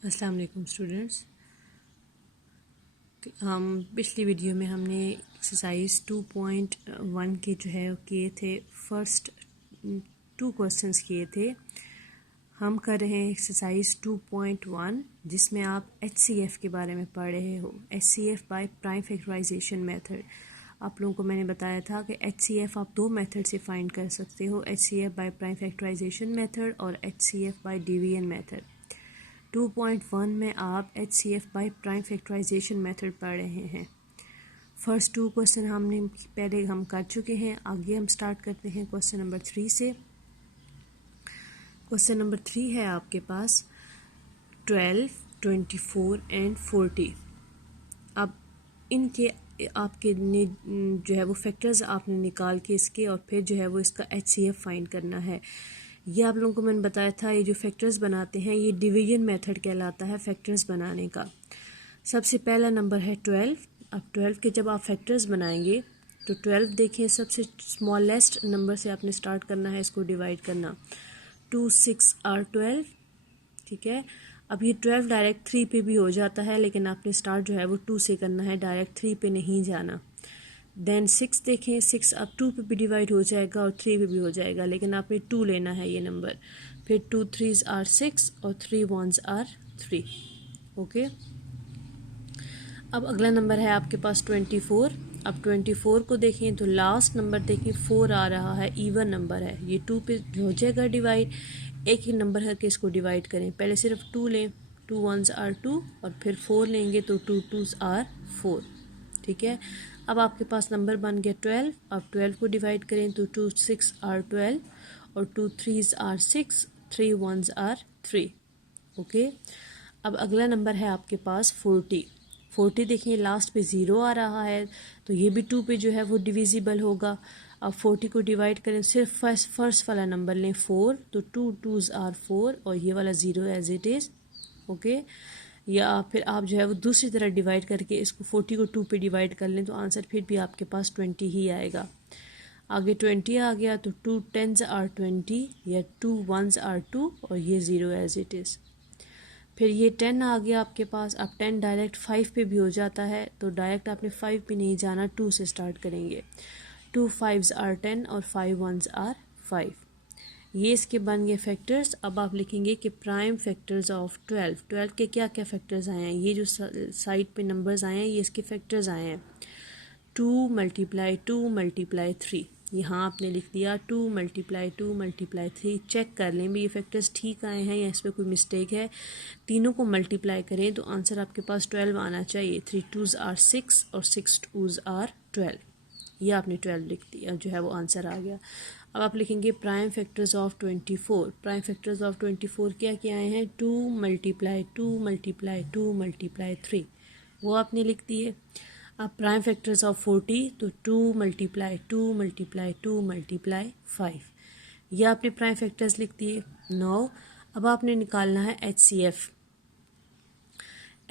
अस्सलाम वालेकुम स्टूडेंट्स। हम पिछली वीडियो में हमने एक्सरसाइज 2.1 के जो है किए थे, फर्स्ट 2 क्वेश्चंस किए थे। हम कर रहे हैं एक्सरसाइज 2.1 जिसमें आप HCF के बारे में पढ़ रहे हो। HCF by prime factorization method. आप लोगों को मैंने बताया था कि HCF आप 2 मेथड से फाइंड कर सकते हो, HCF by prime factorization method और HCF बाय डिवीजन मेथड। 2.1 में आप HCF by prime factorization method पढ़ रहे हैं। फर्स्ट 2 क्वेश्चन हमने पहले हम कर चुके हैं। आगे हम स्टार्ट करते हैं क्वेश्चन नंबर 3 से। क्वेश्चन नंबर 3 है आपके पास 12, 24 एंड 40। अब इनके आपके जो है वो फैक्टर्स आपने निकाल के इसके और फिर जो है वो इसका HCF फाइंड करना है। ये आप लोगों को मैंने बताया था, ये जो फैक्टर्स बनाते हैं ये डिवीजन मेथड कहलाता है फैक्टर्स बनाने का। सबसे पहला नंबर है 12। अब 12 के जब आप फैक्टर्स बनाएंगे तो 12 देखें, सबसे स्मॉलेस्ट नंबर से आपने स्टार्ट करना है इसको डिवाइड करना। 2, 6 आर 12, ठीक है। अब ये 12 डायरेक्ट 3 पे भी हो जाता है, लेकिन आपने स्टार्ट जो है वो 2 से करना है, डायरेक्ट 3 पे नहीं जाना। देन 6 देखें, 6 अब 2 पे भी डिवाइड हो जाएगा और 3 पे भी हो जाएगा, लेकिन आपने 2 लेना है ये नंबर। फिर 2 3s आर 6 और 3 1s आर 3। ओके। अब अगला नंबर है आपके पास 24। अब 24 को देखें तो लास्ट नंबर देखें 4 आ रहा है, इवन नंबर है, ये 2 पे हो जाएगा डिवाइड। एक ही नंबर करके इसको डिवाइड करें, पहले सिर्फ 2 लें, 2 1s आर 2 और फिर 4 लेंगे तो 2 2s आर 4, ठीक है। अब आपके पास नंबर बन गया 12। अब 12 को डिवाइड करें तो 2 6 आर 12 और 2 3s are 6, 3 1s are 3। Okay. अब अगला नंबर है आपके पास 40। 40 देखिए लास्ट पे 0 आ रहा है, तो ये भी 2 पे जो है वो डिविजिबल होगा। अब 40 को डिवाइड करें, सिर्फ फर्स्ट वाला नंबर लें 4, तो 2 2s आर 4 और ये वाला 0 एज इट इज़। ओके। या फिर आप जो है वो दूसरी तरह डिवाइड करके इसको 40 को 2 पे डिवाइड कर लें तो आंसर फिर भी आपके पास 20 ही आएगा। आगे 20 आ गया तो 2 10s आर 20 या 2 1s आर 2 और ये 0 एज इट इज़। फिर ये 10 आ गया आपके पास। अब 10 डायरेक्ट 5 पे भी हो जाता है, तो डायरेक्ट आपने 5 पे नहीं जाना, 2 से स्टार्ट करेंगे। 2 5s आर 10 और 5 1s आर 5। ये इसके बन गए फैक्टर्स। अब आप लिखेंगे कि प्राइम फैक्टर्स ऑफ 12। 12 के क्या क्या फैक्टर्स आए हैं, ये जो साइड पे नंबर्स आए हैं ये इसके फैक्टर्स आए हैं। 2 × 2 × 3, यहाँ आपने लिख दिया 2 × 2 × 3। चेक कर लें भी ये फैक्टर्स ठीक आए हैं या इसमें कोई मिस्टेक है। तीनों को मल्टीप्लाई करें तो आंसर आपके पास 12 आना चाहिए। 3 2s आर 6 और 6 2s आर 12। ये आपने 12 लिख दिया, जो है वो आंसर आ गया। अब आप लिखेंगे prime factors of 24। Prime factors of 24 क्या क्या आए हैं, 2 × 2 × 2 × 3, वो आपने लिख दिए। अब प्राइम फैक्टर्स ऑफ 40 तो 2 × 2 × 2 × 5, ये आपने प्राइम फैक्टर्स लिख दिए। 9। अब आपने निकालना है HCF।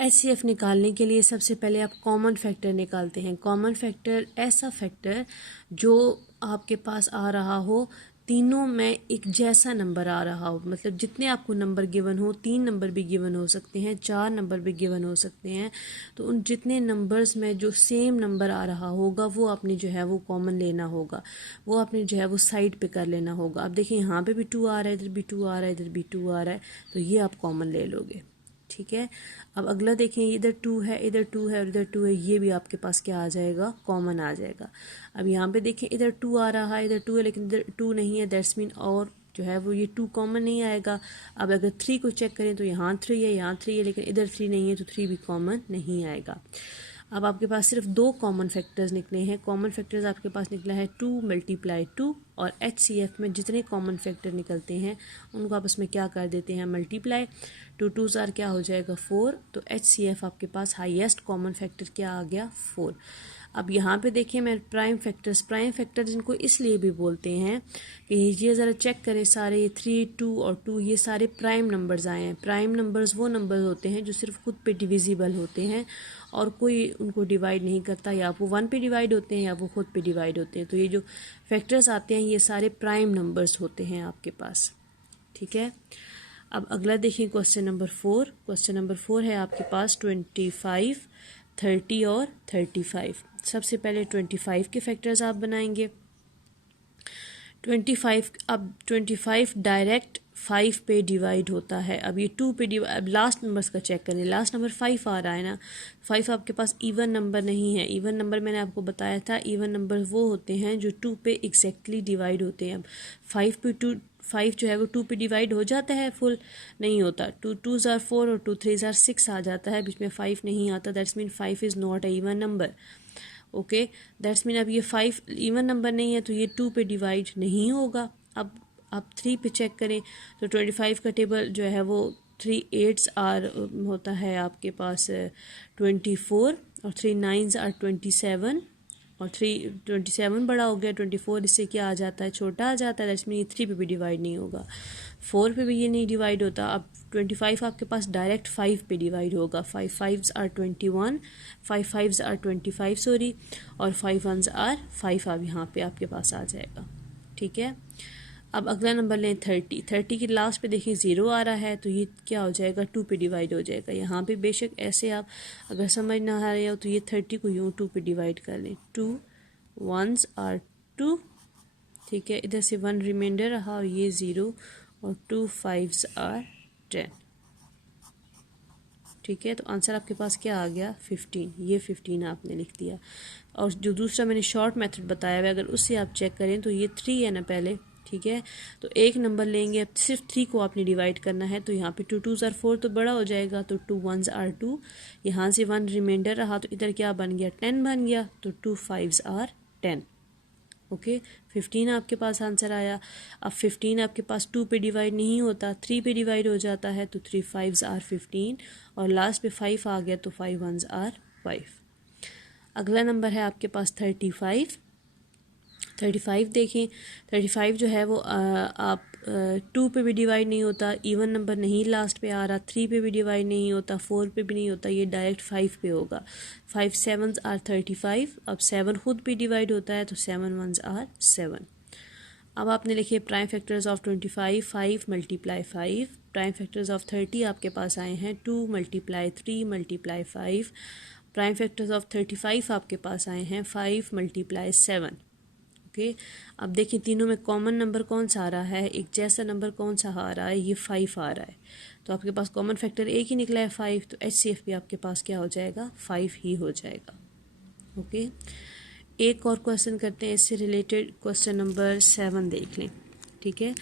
HCF निकालने के लिए सबसे पहले आप कॉमन फैक्टर निकालते हैं। कॉमन फैक्टर ऐसा फैक्टर जो आपके पास आ रहा हो, तीनों में एक जैसा नंबर आ रहा हो, मतलब जितने आपको नंबर गिवन हो, 3 नंबर भी गिवन हो सकते हैं, 4 नंबर भी गिवन हो सकते हैं, तो उन जितने नंबर्स में जो सेम नंबर आ रहा होगा वो आपने जो है वो कॉमन लेना होगा, वो आपने जो है वो साइड पे कर लेना होगा। अब देखिए यहाँ पे भी 2 आ रहा है, इधर भी 2 आ रहा है, इधर भी 2 आ रहा है, तो ये आप कॉमन ले लोगे, ठीक है। अब अगला देखें, इधर 2 है, इधर 2 है और इधर 2 है, ये भी आपके पास क्या आ जाएगा, कॉमन आ जाएगा। अब यहाँ पे देखें इधर 2 आ रहा है, इधर 2 है, लेकिन इधर 2 नहीं है, दैट्स मीन और जो है वो ये 2 कॉमन नहीं आएगा। अब अगर 3 को चेक करें तो यहाँ 3 है, यहाँ 3 है, लेकिन इधर 3 नहीं है, तो 3 भी कॉमन नहीं आएगा। अब आपके पास सिर्फ 2 कॉमन फैक्टर्स निकले हैं। कॉमन फैक्टर्स आपके पास निकला है 2 × 2 और HCF में जितने कॉमन फैक्टर निकलते हैं उनको आपस में क्या कर देते हैं, मल्टीप्लाई। 2 2s आर क्या हो जाएगा 4, तो HCF आपके पास हाईएस्ट कॉमन फैक्टर क्या आ गया, 4। अब यहाँ पे देखिए मैं प्राइम फैक्टर्स इनको इसलिए भी बोलते हैं कि ये ज़रा चेक करें, सारे ये 3 2 और 2 ये सारे प्राइम नंबर्स आए हैं। प्राइम नंबर्स वो नंबर्स होते हैं जो सिर्फ खुद पे डिविजिबल होते हैं और कोई उनको डिवाइड नहीं करता, या वो 1 पे डिवाइड होते हैं या वो खुद पे डिवाइड होते हैं। तो ये जो फैक्टर्स आते हैं ये सारे प्राइम नंबर्स होते हैं आपके पास, ठीक है। अब अगला देखिए क्वेश्चन नंबर 4। क्वेश्चन नंबर 4 है आपके पास 25, 30 और 35। सबसे पहले 25 के फैक्टर्स आप बनाएंगे। 25, अब 25 डायरेक्ट 5 पे डिवाइड होता है। अब ये 2 पे डिवाइड, अब लास्ट नंबर्स का चेक करें। लास्ट नंबर 5 आ रहा है ना, 5 आपके पास इवन नंबर नहीं है। इवन नंबर मैंने आपको बताया था, इवन नंबर वो होते हैं जो 2 पे एग्जैक्टली डिवाइड होते हैं। अब 5 जो है वो 2 पे डिवाइड हो जाता है, फुल नहीं होता। 2 2s are 4 और 2 3s are 6 आ जाता है, बीच में 5 नहीं आता। That's mean 5 is not a even number. Okay, that's mean अब ये 5 इवन नंबर नहीं है तो ये 2 पे डिवाइड नहीं होगा। अब आप 3 पे चेक करें तो 25 का टेबल जो है वो 3 8s आर होता है आपके पास 24 और 3 9s आर 27 और 27 बड़ा हो गया। 24 इससे क्या आ जाता है, छोटा आ जाता है। दैट्स मीन ये 3 पे भी डिवाइड नहीं होगा, 4 पे भी ये नहीं डिवाइड होता। अब 25 आपके पास डायरेक्ट 5 पे डिवाइड होगा। 5 5s are 21, 5 5s are 25 sorry, और 5 1s आर 5 अब यहाँ पे आपके पास आ जाएगा। ठीक है, अब अगला नंबर लें 30। 30 के लास्ट पे देखिए 0 आ रहा है तो ये क्या हो जाएगा, 2 पे डिवाइड हो जाएगा। यहाँ पे बेशक ऐसे आप अगर समझ ना आ रहे हो तो ये 30 को यूँ 2 पे डिवाइड कर लें। 2 1s आर 2, ठीक है, इधर से 1 रिमाइंडर रहा और ये 0 और 2 5s आर 10। ठीक है, तो आंसर आपके पास क्या आ गया, 15। ये 15 आपने लिख दिया। और जो दूसरा मैंने शॉर्ट मेथड बताया हुआ, अगर उससे आप चेक करें तो ये 3 है ना पहले। ठीक है, तो एक नंबर लेंगे, अब सिर्फ 3 को आपने डिवाइड करना है तो यहाँ पे 2 2s आर 4 तो बड़ा हो जाएगा, तो 2 1s आर 2, यहाँ से 1 रिमाइंडर रहा तो इधर क्या बन गया, 10 बन गया, तो 2 5s आर 10। ओके, 15 आपके पास आंसर आया। अब 15 आपके पास 2 पे डिवाइड नहीं होता, 3 पे डिवाइड हो जाता है, तो 3 5s आर 15 और लास्ट पे 5 आ गया तो 5 1s आर 5। अगला नंबर है आपके पास 35। 35 देखें, 35 जो है वो आप 2 पे भी डिवाइड नहीं होता, इवन नंबर नहीं लास्ट पे आ रहा, 3 पे भी डिवाइड नहीं होता, 4 पे भी नहीं होता, ये डायरेक्ट 5 पे होगा। 5 7s आर 35। अब 7 खुद पे डिवाइड होता है तो 7 1s आर 7। अब आपने लिखे prime factors of 25, 5 multiply 5। Prime factors of 30 आपके पास आए हैं 2 multiply 3 multiply 5। Prime factors of 35 आपके पास आए हैं 5 मल्टीप्लाई 7। ओके, अब देखिए तीनों में कॉमन नंबर कौन सा आ रहा है, एक जैसा नंबर कौन सा आ रहा है, ये 5 आ रहा है। तो आपके पास कॉमन फैक्टर एक ही निकला है 5, तो HCF भी आपके पास क्या हो जाएगा, 5 ही हो जाएगा। ओके, एक और क्वेश्चन करते हैं इससे रिलेटेड, क्वेश्चन नंबर 7 देख लें। ठीक है,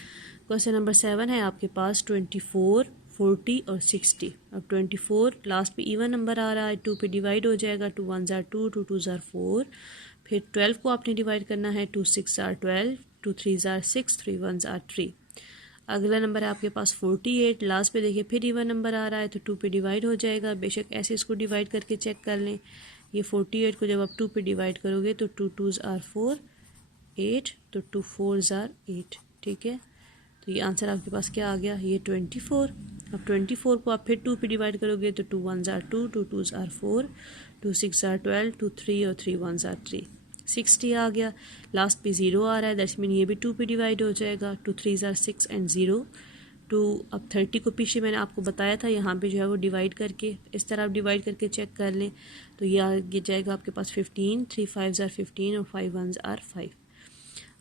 क्वेश्चन नंबर 7 है आपके पास 24, 40 और 60। अब 24 लास्ट पे इवन नंबर आ रहा है, 2 पे डिवाइड हो जाएगा, 2 1s आर 2, 2 2s आर 4। फिर 12 को आपने डिवाइड करना है, 2 6s are 12, 2 3s are 6, 3 1s are 3। अगला नंबर है आपके पास 48। लास्ट पे देखिए फिर इवन नंबर आ रहा है तो 2 पे डिवाइड हो जाएगा, बेशक ऐसे इसको डिवाइड करके चेक कर लें। ये 48 को जब आप 2 पे डिवाइड करोगे तो 2 2s आर 4, 8, तो 2 4s आर 8। ठीक है, तो ये आंसर आपके पास क्या आ गया, ये 24। अब 24 को आप फिर 2 पे डिवाइड करोगे तो 2 1s are 2, 2 2s are 4, 2 6 are 12, 2 3 और 3 1s आर 3। 60 आ गया, लास्ट पे 0 आ रहा है, दैट्स मीन ये भी 2 पे डिवाइड हो जाएगा, 2 3s आर 6 एंड 0, 2। अब 30 को पीछे मैंने आपको बताया था यहाँ पे जो है वो डिवाइड करके, इस तरह आप डिवाइड करके चेक कर लें तो ये आगे जाएगा आपके पास 15, 3 5s आर 15 और 5 1s आर 5।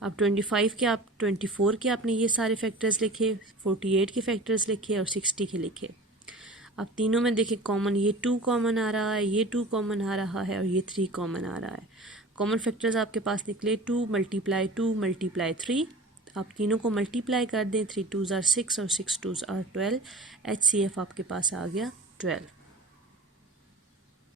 अब 25 के आप 24 के आपने ये सारे फैक्टर्स लिखे, 48 के फैक्टर्स लिखे और 60 के लिखे। अब तीनों में देखिए कॉमन, ये 2 कॉमन आ रहा है, ये 2 कॉमन आ रहा है और ये 3 कॉमन आ रहा है। कॉमन फैक्टर्स आपके पास निकले 2 मल्टीप्लाई 2 मल्टीप्लाई 3। आप तीनों को मल्टीप्लाई कर दें, 3 2s आर 6 और 6 2s आर 12। HCF आपके पास आ गया 12।